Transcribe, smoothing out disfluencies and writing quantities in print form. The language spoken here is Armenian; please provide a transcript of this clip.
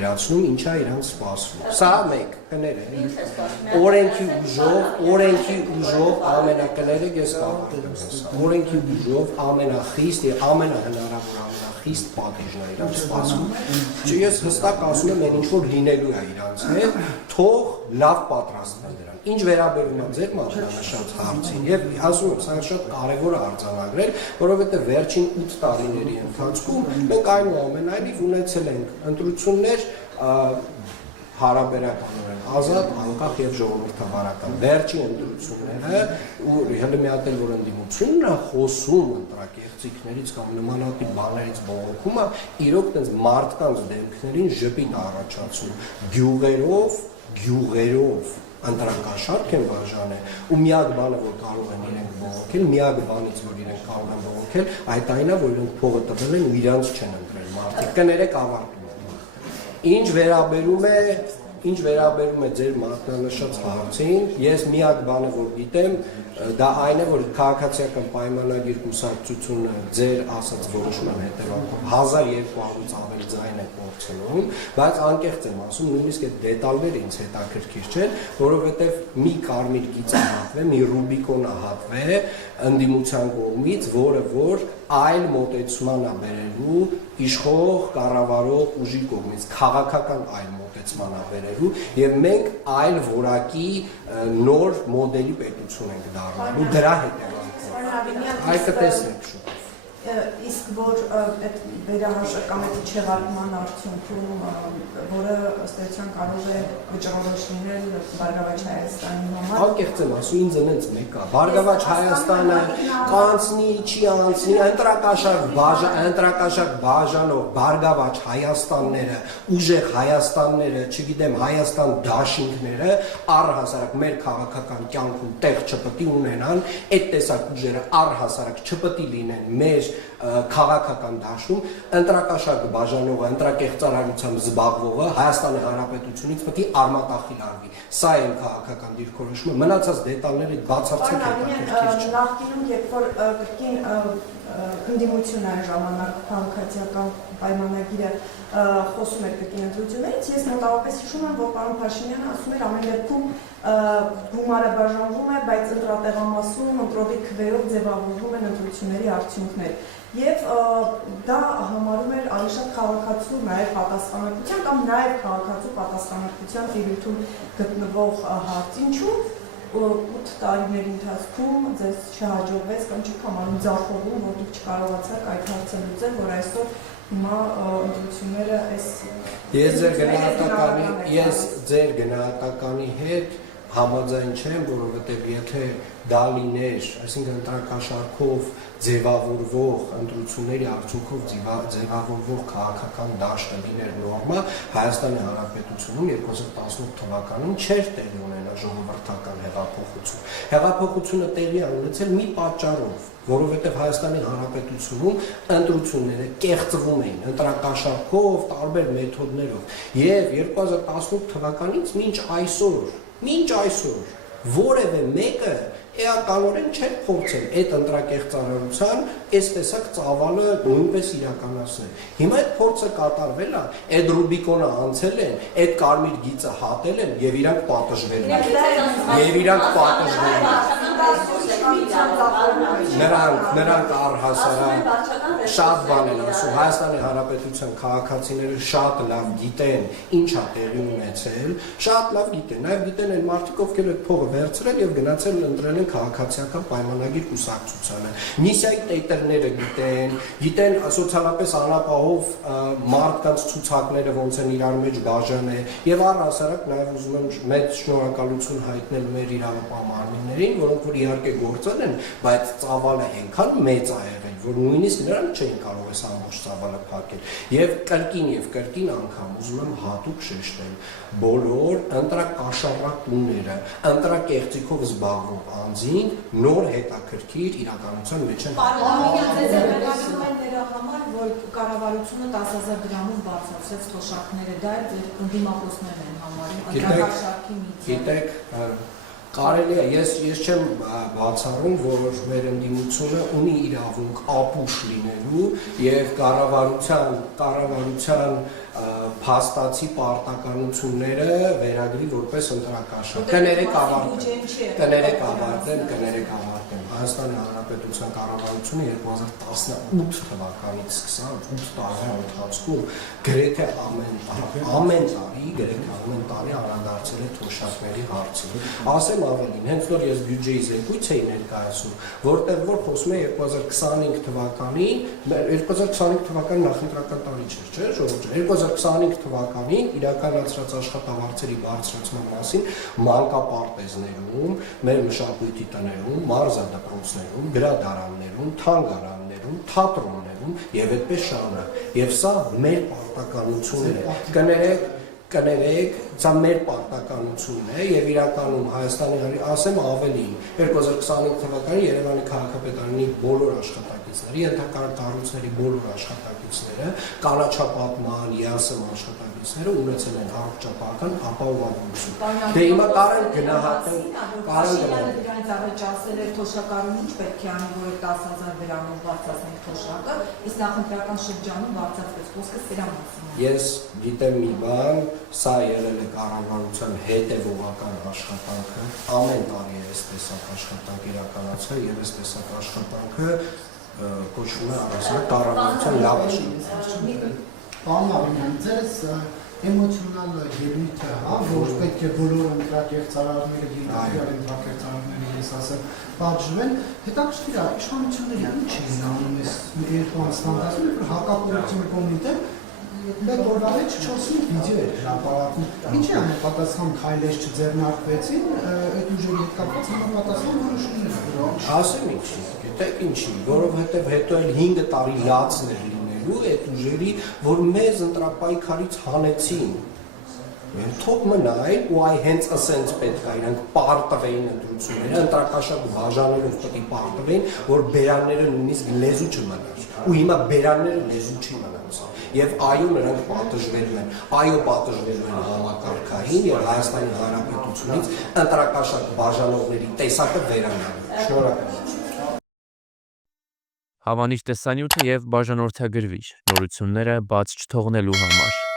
պատկերացնում, ինչա իրանց սպասվում։ Սա մեկ, կներեք, օրենքի ուժով ամենակներեք ես օրենքի ուժով ամենախիստ եւ ամենահնարավոր ամենախիստ պատիժն է իրանց սպասվում։ Ես հստակ ասում եմ, ինչ որ լինելու է իրանց հետ, թող լավ պատրաստվեն դրան։ Ինչ վերաբերում է ձեր մատնանշած հարցին եւ ասում եմ, սա շատ կարեւոր է արձանագրել, որովհետեւ վերջին 8 տարիների ընթացքում մենք այնուամենայնիվ ունեցել ենք ընտրություններ հարաբերականորեն ազատ, անկախ եւ ժողովրդավարական։ Վերջին ընտրությունները ու հենց մի հատ էլ որ ընդդիմությունն է խոսում ընտրակեղծիքներից կամ նմանատիպ բաներից բողոքում է, իրոք տենց մարդկանց դեմքներին ժպիտ առաջացնում գյուղերով ընտրակաշարք են բաժանել ու միակ բանը որ կարող են իրենք բողոքել, միակ բանից որ իրենք կարող են բողոքել, այդ այնա որ իրենք փողը տվել են ու իրանց չեն ընտրել մարդիկ։ Կներեք ավարտում է։ Ինչ վերաբերում է ձեր մատնանշած հարցին, ես միակ բանը որ գիտեմ, դա այն է, որ քաղաքացիական պայմանագիր կուսակցությունը ձեր ասած որոշման հետևանքով 1200-ից ավելի ձայն է կորցնում, բայց անկեղծ եմ ասում, նույնիսկ այդ դետալները ինձ հետաքրքիր չեն, որովհետև մի կարմիր գիծ է հատվել, մի ռուբիկոն է հատվել ընդդիմության կողմից, որը որ այլ մոտեցման է բերելու իշխող կառավարող ուժի կողմից, քաղաքական այլ մոտեցման է բերելու եւ մենք այլ որակի նոր մոդելի պետություն ենք դառնալու դրա հետևանքով։ Այդ կտեսնենք շուտ։ Իսկ որ այդ վերահաշկամետի չեղարկման արդյունքում, որը ըստ էության կարող է վճռովոչ լինել Բարգավաճ Հայաստանի համար։ Անկեղծ եմ ասում, ինձ նենց մեկ է։ Բարգավաճ Հայաստանը կանցնի, չի անցնի, ընտրակաշարք բաժանող Բարգավաճ Հայաստանները, ուժեղ Հայաստանները, չգիտեմ, Հայաստան դաշինքները առհասարակ մեր քաղաքական կյանքում տեղ չպետք է ունենան, այդ տեսակ ուժերը առհասարակ չպետք է լինեն մեր քաղաքական դաշտում, ընտրակաշարք բաժանողը, ընտրակեղծարարությամբ զբաղվողը Հայաստանի Հանրապետությունից պետք է արմատախիլ արվի։ Սա է քաղաքական դիրքորոշումը, մնացած դետալները բացարձակ հետաքրքիր չէ։ Նախկինում, երբ որ կրկին ընդդիմությունը այն ժամանակ քաղաքացիական պայմանագիրը խոսում էր կրկին ընտրություններից, ես մոտավորապես հիշում եմ, որ պարոն Փաշինյանը ասում էր ամեն դեպքում գումարը բաժանվում է, բայց ընտրատեղամասում ընտրողի քվեով ձևավորվում են ընտրությունների արդյունքներ։ Եվ դա համարում էր ավելի շատ քաղաքացու նաև պատասխանատվության կամ նաև քաղաքացու պատասխանատվության տիրույթում գտնվող հարց։ Ինչու 8 տարիների ընթացքում ձեզ չհաջողվեց կամ չեք համարում ձախողում, որ դուք չկարողացաք այդ հարցը լուծել, որ այսօր հիմա ընտրությունները այս Ես ձեր գնահատականի հետ համաձայն չեմ, որովհետև եթե դա լիներ, այսինքն ընտրակաշարքով ձևավորվող ընտրությունների արդյունքով ձևավորվող քաղաքական դաշտը լիներ նորմա, Հայաստանի Հանրապետությունում 2018 թվականին չէր տեղի ունենա ժողովրդական հեղափոխություն։ Հեղափոխությունը տեղի ունեցել մի պատճառով, որովհետև Հայաստանի Հանրապետությունում ընտրությունները կեղծվում էին ընտրակաշարքով, տարբեր մեթոդներով, եւ 2018 թվականից մինչ այսօր որևէ մեկը էականորեն չէր փորձել այդ ընտրակեղծարարության այս տեսակ ծավալը նույնպես իրականացնել։ Հիմա այդ փորձը կատարվել է, այդ ռուբիկոնը անցել են, այդ կարմիր գիծը հատել են եւ իրանք պատժվել են։ Նրանք առհասարակ շատ բան են ասում, Հայաստանի Հանրապետության քաղաքացիները շատ լավ գիտեն ինչա տեղի ունեցել, շատ լավ գիտեն, նաև գիտեն այն մարդիկ, ովքեր այդ փողը վերցրել եւ գնացել ընտրել են քաղաքացիական պայմանագիր կուսակցությանը։ Նիսիայի տեյտերները գիտեն սոցիալապես անապահով մարդկանց ցուցակները ոնց են իրար մեջ բաժանել եւ առհասարակ նաև ուզում եմ մեծ շնորհակալություն հայտնել մեր իրավապահ մարմիններին, որոնք որ իհարկե գործել են, բայց ծավալը այնքան մեծ է եղել, որ նույնիսկ նրանք չէին կարող այս ամբողջ ծավալը փակել։ Եվ կրկին անգամ ուզում եմ հատուկ շեշտել բոլոր ընտրակաշառակները, ընտրակեղծիքով զբաղվող անձին նոր հետաքրքիր իրականության մեջ են։ Նրա համար, որ կառավարությունը 10,000 դրամով բարձրացրեց թոշակները, դա ձեր ընդդիմախոսներն են համարում ընտրակաշառքի միջոցով։ Գիտեք, Կարելի է, ես չեմ բացառում, որ մեր ընդդիմությունը ունի իրավունք ապուշ լինելու եւ կառավարության փաստացի պարտականությունները վերագրի որպես ընտրակաշար։ Կներեք ավարտեմ։ Հայաստանի Հանրապետության կառավարությունը 2018 թվականից սկսած 8 տարվա ընթացքում գրեթե ամեն տարի անդրադարձել է թոշակների հարցին։ Ասեմ ավելին, հենց նոր ես բյուջեի զեկույց էի ներկայացնում, որտեղ որ խոսում է 2025 թվականի նախընտրական տարի չէր, չէ՞, ժողովուրդ։ 2025 թվականին իրականացրած աշխատավարձերի բարձրացման մասին մանկապարտեզներում, մեր մշակույթի տներում, մարզադպրոցներում, գրադարաններում, թանգարաններում, թատրոններում եւ այդպես շարունակ։ Եվ սա մեր պարտականությունն է։ Կներեք, սա մեր պարտականությունն է եւ իրականում Հայաստանի ասեմ ավելին 2025 թվականին Երևանի քաղաքապետարանի բոլոր աշխատակիցները, ենթակարգ կառույցների բոլոր աշխատակիցները, կանաչապատման, ԵԱՍՄ աշխատակիցները ունեցել են առողջապահական ապահովագրություն։ Դե հիմա կարան գնահատեն, դրանից առաջ ասել էր թոշակառուն ինչ պետք է անի, որ 10,000 դրամով բարձրացնենք թոշակը, իսկ նախընտրական շրջանում բարձրացվեց խոսքը սրա մասին։ Ես գիտեմ մի բան, սա եղել է կառավարության հետևողական աշխատանքը, ամեն տարի է այս տեսակ աշխատանք իրականացվել եւ այս տեսակ աշխատանքը կոչվում է առանձնահատուկ կառավարության լավ աշխատանք։ Պարոն Արոնյան, ձեզ էմոցիոնալ ելույթը, որ պետք է բոլոր ընտրակերտարարները, ընտրակերտարարները, ես ասեմ, պատժվեն, հետաքրքիր է, իշխանությունները ինչ են անում այս երկու անձնանցում, որ հակապոլիտիկայի կոմիտեն մեկ օրվա մեջ 4-5 վիդեո էր հրապարակում։ Ինչի համապատասխան քայլեր չձեռնարկվեցին, այդ ուժերի հետ կապված համապատասխան որոշումներ։ Ասեմ ինչի, գիտեք ինչի, որովհետև հետո էլ 5 տարի լացներ լինելու այդ ուժերի, որ մեզ ընտրապայքարից հանեցին։ Թող մնային ու այ հենց ասենց պետք է իրանք պարտվեին ընտրությունները, ընտրակաշառք բաժանելով պետք է պարտվեին, որ բերանները նույնիսկ լեզու չմնար։ Ու հիմա բերանները լեզու չի մնաց։ Եվ այո, նրանք պատժվելու են համակարգային եւ Հայաստանի Հանրապետությունից ընտրակաշառք բաժանողների տեսակը վերանալու։ Շնորհակալություն։ Հավանիչ տեսանյութը եւ բաժանորդագրվիչ նորությունները բաց չթողնելու համար